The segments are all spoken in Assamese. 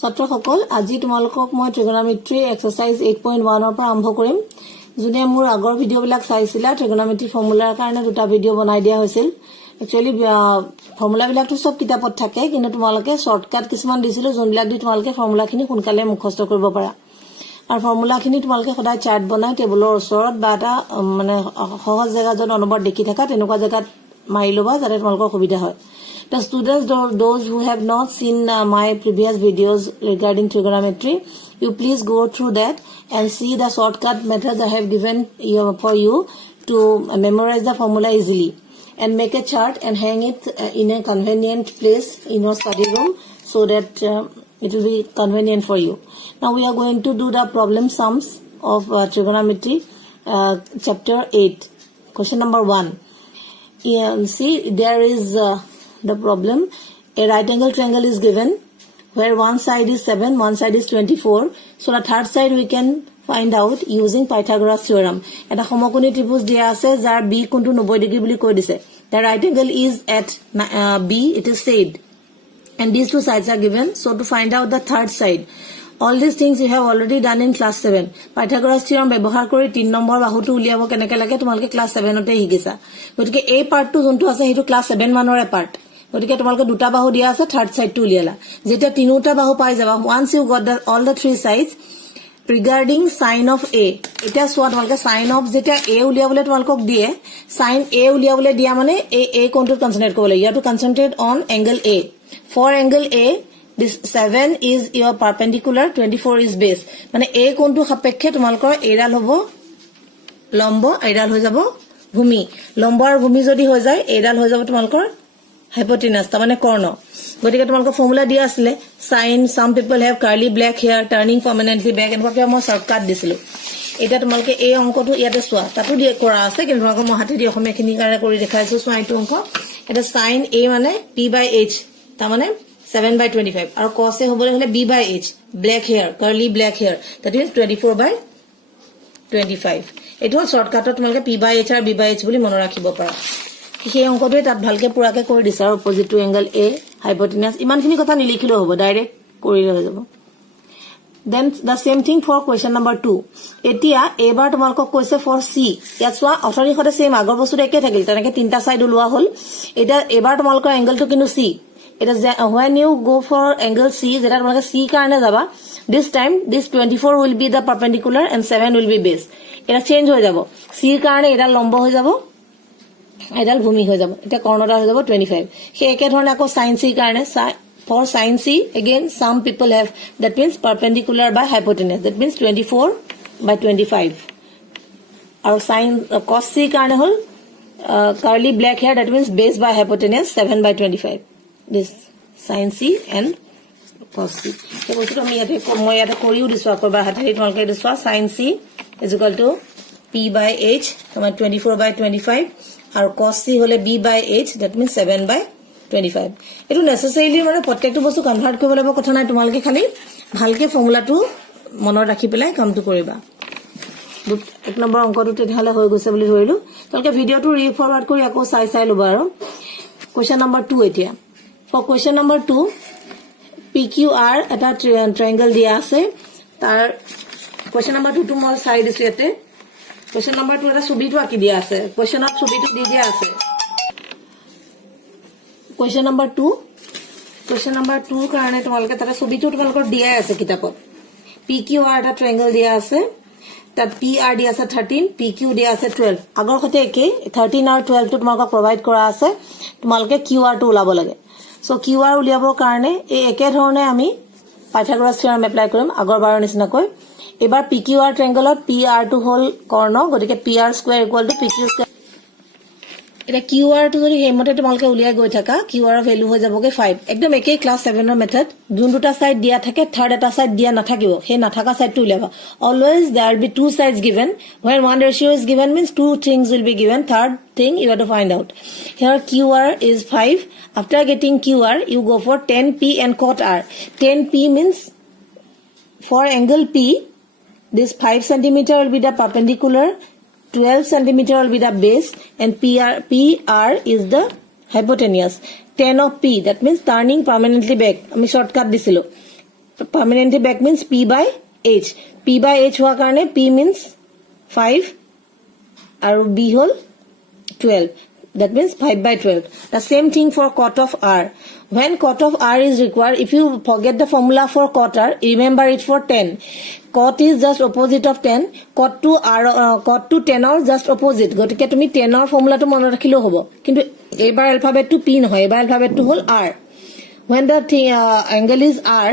ছাত্ৰসকল আজি তোমালোকক মই ট্ৰিগোনোমেট্ৰি এক্সাৰসাইজ 8.1 ৰ পৰা আৰম্ভ কৰিম যোনে মোৰ আগৰ ভিডিঅ'বিলাক চাইছিলা ট্ৰিগোনোমেট্ৰি ফৰ্মুলাৰ কাৰণে দুটা ভিডিঅ' বনাই দিয়া হৈছিল একচুয়ালি ফৰ্মুলাবিলাকটো সব কিতাপত থাকে কিন্তু তোমালোকে শৰ্টকাট কিছুমান দিছিলো যোনবিলাক দি তোমালোকে ফৰ্মুলাখিনি সোনকালে মুখস্থ কৰিব পাৰা আৰু ফৰ্মুলাখিনি তোমালোকে সদায় চাৰ্ট বনাই টেবুলৰ ওচৰত বা এটা মানে সহজ জায়গা য'ত অনবৰত দেখি থাকা তেনেকুৱা জায়গাত মাৰি লবা যাতে তোমালোকৰ সুবিধা হয় The students, those who have not seen my previous videos regarding trigonometry, you please go through that and see the shortcut methods I have given for you to memorize the formula easily. And make a chart and hang it in a convenient place in your study room so that it will be convenient for you. Now we are going to do the problem sums of trigonometry, chapter 8. Question number 1. See, there is... the problem, a right angle triangle is given where one side is 7, one side is 24. So the third side we can find out using Pythagoras theorem. Eta সমকোণী ত্ৰিভুজ দিয়া আছে যাৰ b কোণটো 90 ডিগ্ৰী বুলি কৈ দিছে. The right angle is at b, it is said. And these two sides are given. So to find out the third side, all these things you have already done in class 7. Pythagoras theorem ব্যৱহাৰ কৰি 3 নম্বৰ বাহুটো উলিয়াব কেনেকৈ লাগে তোমালোকে ক্লাস 7 তে শিকিছা. গতিকে এই পাৰ্টটো যোনটো আছে হেতু ক্লাস 7 মানৰে পাৰ্ট. গতিকে তোমালোকে দুটা বাহু দিয়া আছে থাৰ্ড সাইড টু উলিয়ালা যেটা তিনটা বাহু পাই যাবা once you got all the three sides regarding sin of a এটা সোৱা তোমালোকে sin of যেটা a উলিয়াবলে তোমালোকক দিয়ে sin a উলিয়াবলে দিয়া মানে a কোণটো কনসেন্ট্ৰেট কৰিব লাগে you have to concentrate on angle a for angle a this 7 is your perpendicular 24 is base মানে a কোণটো সাপেক্ষে তোমালোকৰ এডাল হ'ব লম্ব এডাল হৈ যাব ভূমি লম্ব আৰু ভূমি যদি হৈ যায় এডাল হৈ যাব তোমালোকৰ hypotenuse ta mane korno gotike tumalko formula dia asile sin some people have curly black hair turning permanently back enko kya mo shortcut disilu eta tumalke ei onko tu iate swa tatu die kora ase kintu tumalko mo hati di okhome khini kare kori dekhaisu swa itu onko eta sin a mane p by h ta mane 7 by 25 aru cos a hobole hole b by h black hair curly black hair that is 24 by 25 etu shortcut to tumalke p by h ar b by h boli mono rakhibo para সেই অংকটোৱে তাত ভালকে পুৰাকে কৰি দিছে আৰু অপোজিট টু এংগল এ হাইপোটেনাস ইমানখিনি কথা নিলিখিলে হ'ব ডাইৰেক্ট কৰিলে হৈ যাব then the same thing for question number 2 এতিয়া এবাৰ তোমালোকক কৈছে ফৰ সি ইয়াত চোৱা অথৰি খতে সেম আগৰ বস্তুটো একে থাকিল তেনেকে তিনটা সাইড ওলোৱা হল এটা এবাৰ তোমালোকৰ এংগলটো কিন্তু সি এটা when you go for angle c যেটা তোমালোকে সি কাৰণে যাবা this time this 24 will be the perpendicular and 7 will be base এটা চেঞ্জ হৈ যাব সি কাৰণে এটা লম্ব হৈ যাব এডাল ভূমি হৈ যাব এটা কৰ্ণটা হৈ যাব 25 সেই একে ধৰণে আকৌ sin c কাৰণে for sin c again some people have that means perpendicular by hypotenuse that means 24 by 25 আৰু sin cos c কাৰণে হল curly black hair that means base by hypotenuse 7 by 25 this sin c and cos c এই বস্তুটো আমি ইয়াতে মই ইয়াতে কৰিও দিছো আকৰবাৰ হাতেৰে তোমালোকে দিছো sin c is equal to p by h 24 by 25 আৰু cos c হলে b by h that means 7 by 25 এটো নেসেসাৰিলি মানে প্ৰত্যেকটো বস্তু কনভাৰ্ট কৰিব লাগিব কথা নাই তোমালোকে খালি ভালকে ফৰ্মুলাটো মনত ৰাখি পেলাই কামটো কৰিবা এক নম্বৰ অংকটো তেতিয়ালে হৈ গৈছে বুলি ধৰিলো তোমালোকে ভিডিওটো ৰিফৰৱাৰ্ড কৰি আকৌ চাই লবা আৰু কোৱেশ্চন নম্বৰ 2 এতিয়া ফৰ কোৱেশ্চন নম্বৰ 2 pqr এটা ট্ৰায়াঙ্গল দিয়া আছে তাৰ কোৱেশ্চন নম্বৰ 2 টো মই চাই দিছো ইয়াতে Question number 2 এটা ছবিটো আকি দিয়া আছে question of ছবিটো দি দিয়া আছে question number 2 কাৰণে তোমালোকে তাতে ছবিটো তোমালোকৰ দিয়া আছে কিতাপত PQR এটা ট্ৰায়াঙ্গল দিয়া আছে তাত PR দিয়া আছে 13 PQ দিয়া আছে 12 আগৰ খতে একে 13 আৰু 12 টো তোমালোকক প্ৰভাইড কৰা আছে তোমালোকে QR টো উলাব লাগে সো QR উলিয়াবৰ কাৰণে এই একে ধৰণে আমি পাইথাগোৰাছ থিওৰাম এপ্লাই কৰিম আগৰ বাৰৰ নিচিনাকৈ এবাৰ PQR ট্ৰায়াঙ্গলত PR টো হল কৰ্ণ গতিকে PR square equal to PQ square এটা QR টো যদি হেমতে তোমালকে উলিয়াই গৈ থাকা QR ৰ ভ্যালু হৈ যাবগে 5 একদম একে ক্লাস 7 ৰ মেথড যোন দুটা সাইড দিয়া থাকে থাৰ্ড এটা সাইড দিয়া নাথাকিব হে নাথাকা সাইডটো উলিয়াবা always there will be two sides given when one ratio is given means two things will be given third thing you have to find out here QR is 5 after getting QR you go for 10p and cot r 10p means for angle p this 5 centimeter will be the perpendicular 12 centimeter will be the base and PR is the hypotenuse 10 of p that means turning permanently back ami shortcut disilo permanently back means P by H. P by H हुआ करने P means 5 और B whole 12. That means 5 by 12. The same thing for cot of R. When cot of R is required, if you forget the formula for cot R, remember it for 10. Cot is just opposite of 10. Cot to R, cot to 10 or just opposite. গতিকে তুমি 10 or formula to মনত ৰাখিলেও হ'ব কিন্তু এবাৰ alphabet to P নহয় এবাৰ alphabet to hall R. When the angle is R,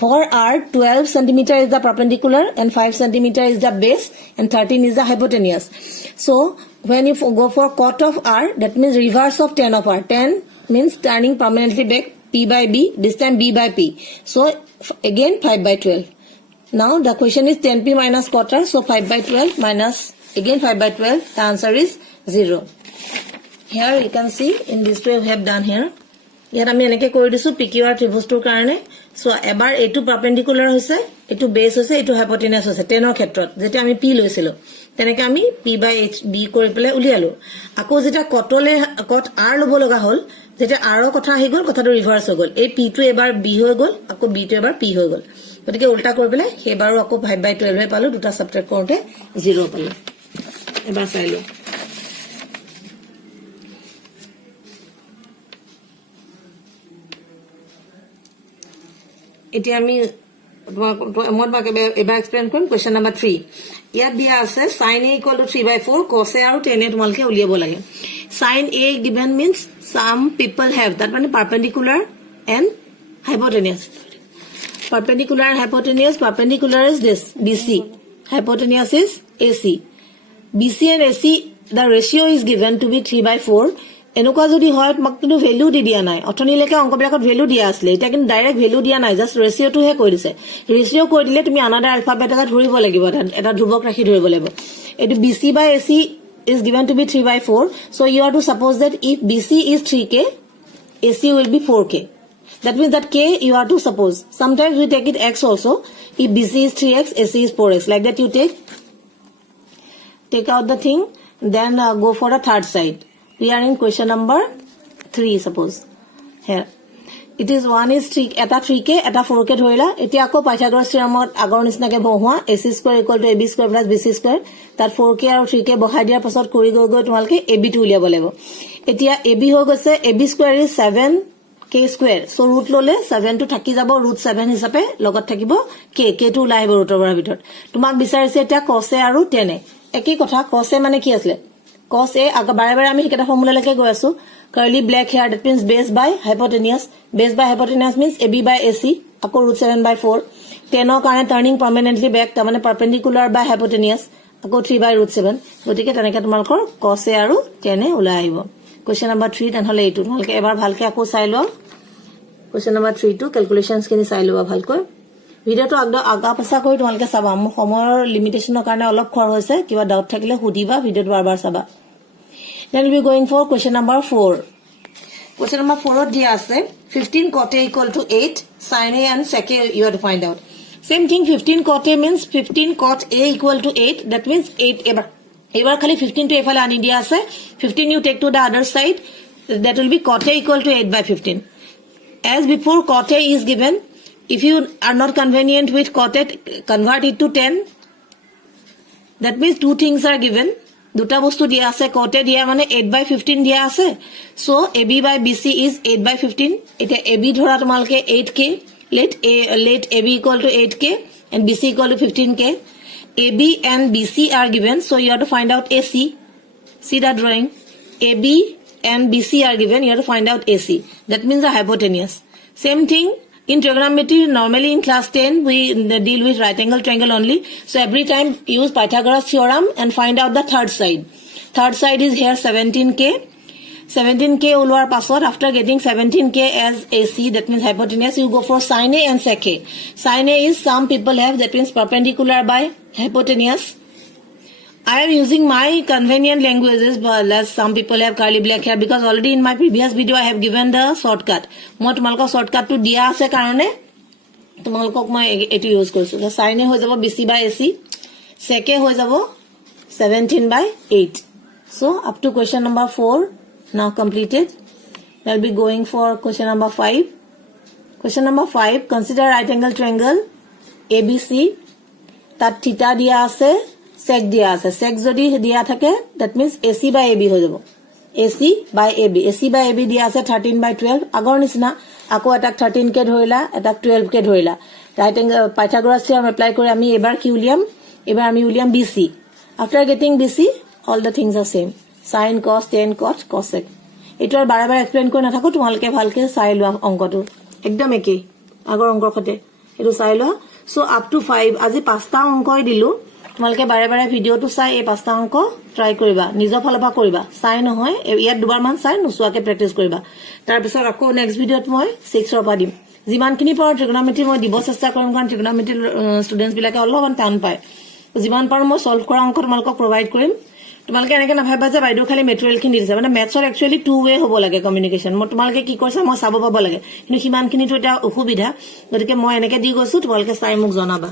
for R 12 centimeter is the perpendicular and 5 centimeter is the base and 13 is the hypotenuse. So when you go for cot of R, that means reverse of tan of R. Tan means turning permanently back P by B, this time B by P. So again 5 by 12. Now the question is 10P minus cot R, so 5 by 12 minus again 5 by 12, the answer is 0. Here you can see in this way we have done here. ইয়াত আমি এনেকে কৰি দিছো PQR ত্ৰিভুজটোৰ কাৰণে সো এবাৰ এটো পাৰপেন্ডিকুলাৰ হৈছে এটো বেস হৈছে এটো হাইপোটেনাস হৈছে 10 ৰ ক্ষেত্ৰত যেটা আমি P লৈছিলো তেনেকে আমি P by H B কৰি পেলে উলিয়ালো আকৌ যেটা কটলে কট R লব লগা হল যেটা R ৰ কথা আহি গল কথাটো ৰিভাৰ্স হৈ গল এই P টো এবাৰ B হৈ গল আকৌ B টো এবাৰ P হৈ গল গতিকে উল্টা কৰি পেলে হেবাৰো আকৌ 5 by 12 হৈ পালো দুটা সাবট্ৰাক্ট কৰোতে 0 পালো এবাৰ চাইলো এটি আমি মই এবাৰ এক্সপ্লেইন কৰিম কোৱেশ্চন নাম্বাৰ 3 ইয়াত দিয়া আছে sin a equal to 3/4 cos a আৰু tan a তোমালকে উলিয়াব লাগে sin a given means some people have that মানে perpendicular and hypotenuse perpendicular is this BC hypotenuse is AC BC and AC the ratio is given to be 3/4 এনেকুৱা যদি হয় তোমাক কিন্তু ভ্যালু দি দিয়া নাই অথনিলৈকে অংকবিলাকত ভ্যালু দিয়া আছিল এটা কিন্তু ডাইৰেক্ট ভ্যালু দিয়া নাই জাস্ট ৰেশিওটো হে কৈ দিছে ৰেশিও কৈ দিলে তুমি আনাদাৰ আলফাবেট এটা ধৰিব লাগিব এটা ধ্ৰুৱক ৰাখি ধৰিব লাগিব এটো BC by AC is given to be 3/4 so you are to suppose that if BC is 3k AC will be 4k that means that k you are to suppose sometimes we take it x also if BC is 3x AC is 4x like that you take out the thing then go for the third side. We are in question number 3 suppose here it is 1 is 3 eta 3k eta 4k ধৰিলা এতিয়া আকৌ পাইথাগোৰাছ থিওৰামত আগৰ নিচিনাকে বহুৱা ac square equal to ab square plus bc square তাৰ 4k আৰু 3k বহাই দিয়াৰ পাছত কৰি গৈ তোমালকে ab টো উলিয়াব লাগিব এতিয়া ab হৈ গৈছে ab square is 7k square so root ললে 7 টো থাকি যাব root 7 হিচাপে লগত থাকিব k টো ওলাই আহিব ৰুটৰ ভিতৰত তোমাক বিচাৰিছে এতিয়া cos a আৰু tan a একই কথা cos a মানে কি আছিল cos a aga bare bare ami hiketa formula leke goi asu curly black hair that means base by hypotenuse means ab by ac ako root 7/4 tan or karone turning permanently back ta mane perpendicular by hypotenuse ako 3 by root 7 gotike taneka tumalkor cos a aru tan a ulai aibo question number 3 tan hole etu tumalke ebar bhalke ako sai lo question number 3 to calculations kini sai lo bhalkoi video তো আগা পাছা কৰি তোমালকে চাবা মোৰ সময়ৰ লিমিটেশনৰ কাৰণে অলপ খৰ হৈছে কিবা ডাউট থাকিলে হুদিবা ভিডিওটো বাৰবাৰ চাবা then we going for question number 4 question number 4 ত দিয়া আছে 15 cot a equal to 8 sin a and sec a you have to find out same thing 15 cot a means 15 cot a equal to 8 that means 8 এবাৰ খালি 15 to এফালে আনি দিয়া আছে 15 you take to the other side that will be cot a equal to 8 by 15 as before cot a is given if you are not convenient with cot a convert it to 10 that means two things are given দুটা বস্তু দিয়া আছে cot a দিয়া মানে 8 by 15 দিয়া আছে so ab by bc is 8 by 15 এটা ab ধৰা তোমালকে 8k let ab equal to 8k and bc equal to 15k ab and bc are given so you have to find out ac see the drawing ab and bc are given you have to find out ac that means the hypotenuse same thing in trigonometry normally in class 10 we deal with right angle triangle only so every time use Pythagoras theorem and find out the third side is here 17k ulwar password after getting 17k as AC that means hypotenuse you go for sin a and sec a sin a is some people have that means perpendicular by hypotenuse I am using my convenient languages but less some people have curly black hair because already in my previous video I have given the shortcut মই তোমালক shortcut to দিয়া আছে কাৰণে তোমালকক মই এটো ইউজ কৰিছো তো sin a হৈ যাব bc by ac sec a হৈ যাব 17 by 8 so up to question number 4 now completed I'll be going for question number 5 Question number 5. Consider right angle triangle ABC. তাত থিটা দিয়া আছে, sec দিয়া আছে. Sec যদি দিয়া থাকে, that means AC by AB হৈ যাব. AC by AB. AC by AB দিয়া আছে 13/12. আগৰ নিচিনা আকৌ এটাক 13 কে ধৰিলা, এটাক 12 কে ধৰিলা. Right angle Pythagoras theorem apply কৰি আমি এবাৰ কি উলিয়াম? এবাৰ আমি উলিয়াম BC. After getting BC, all the things are same. Sin, cos, tan, cot, cosec. এইটো আৰু বাৰে বাৰে এক্সপ্লেইন কৰি নাথাকো, তোমালোকে ভালকে চাই লোৱা অংকটো একদম একেই আগৰ অংকৰ সৈতে এইটো চাই লোৱা সো আপ টু 5 আজি 5টা অংকই দিলো তোমালোকে বাৰে বাৰে ভিডিওটো চাই এই 5টা অংক ট্ৰাই কৰিবা নিজৰ ফালৰ পৰা কৰিবা চাই নহয় ইয়াত দুবাৰ মান চাই নোচোৱাকে প্ৰেক্টিস কৰিবা তাৰ পিছত আকৌ নেক্সট ভিডিওত মই 6 ৰ পৰা দিম যিমানখিনি পাৰো ট্ৰিগোনোমেট্ৰি মই দিব চেষ্টা কৰিম কাৰণ ট্ৰিগোনোমেট্ৰি ষ্টুডেন্টস বিলাকে অলপমান টান পায় যিমান পাৰো মই সলভ কৰা অংক তোমালোকক প্ৰভাইড কৰিম তোমালোকে এনেকে নাভাবা যে বাইদেউ খালি মেটেৰিয়েল খিনি দিছে মানে মেথছৰ একচুয়ালি টু ৱে হ'ব লাগে কমিউনিকেশন মই তোমালোকে কি কৰিছা মই চাব পাব লাগে কিন্তু সিমানখিনি তো এটা অসুবিধা গতিকে মই এনেকে দি গৈছো তোমালোকে চাই মোক জনাবা